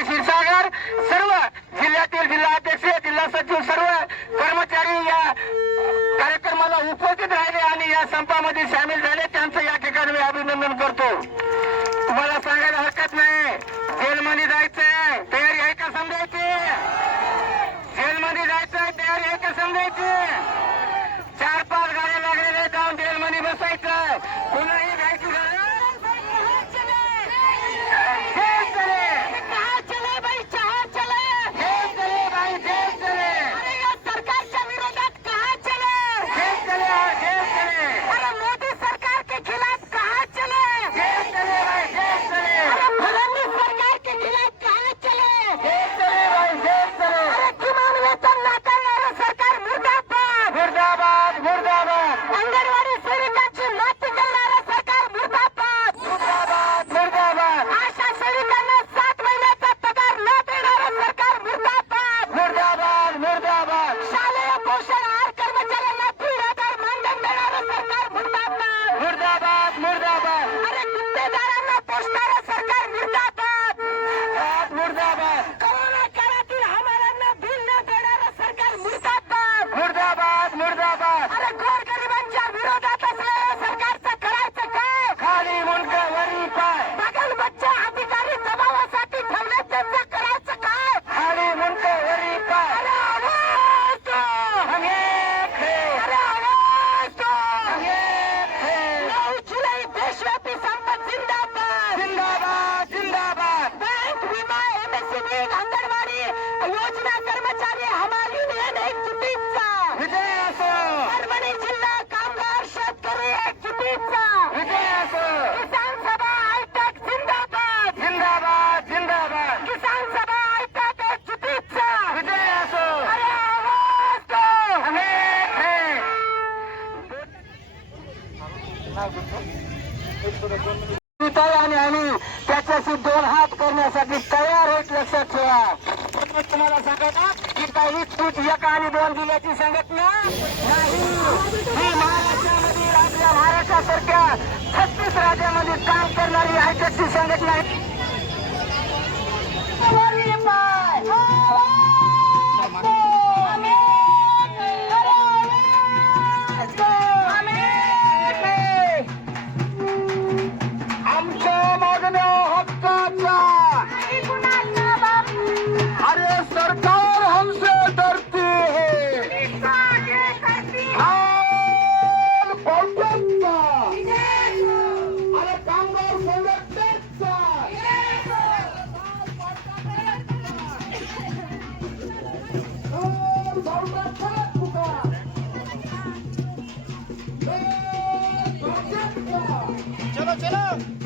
संजय क्षीरसागर, सर्व जिल्ह्यातील जिल्हाध्यक्ष, जिल्हा सचिव, सर्व कर्मचारी या कार्यक्रमाला उपस्थित राहिले आणि या संपामध्ये सामील झाले, त्यांचं या ठिकाणी मी अभिनंदन करतो. तुम्हाला सांगायला हरकत नाही, जेलमध्ये जायचंय, तयारी आहे का समजायची? जेलमध्ये जायचंय, तयारी आहे का समजायची? 4-5 गाड्या लागलेल्या जाऊन जेलमध्ये बसायचं, कुणाही जायची गरज आणि आम्ही त्याच्याशी 2 हात करण्यासाठी तयार आहेत, लक्षात ठेवा. तुम्हाला सांगता की काही तूट 1 आणि 2 दिल्याची संघटना नाही. ही महाराष्ट्रामधील आपल्या महाराष्ट्रासारख्या 36 राज्यामध्ये काम करणारी हायटेकची संघटना आहे. चलो चलो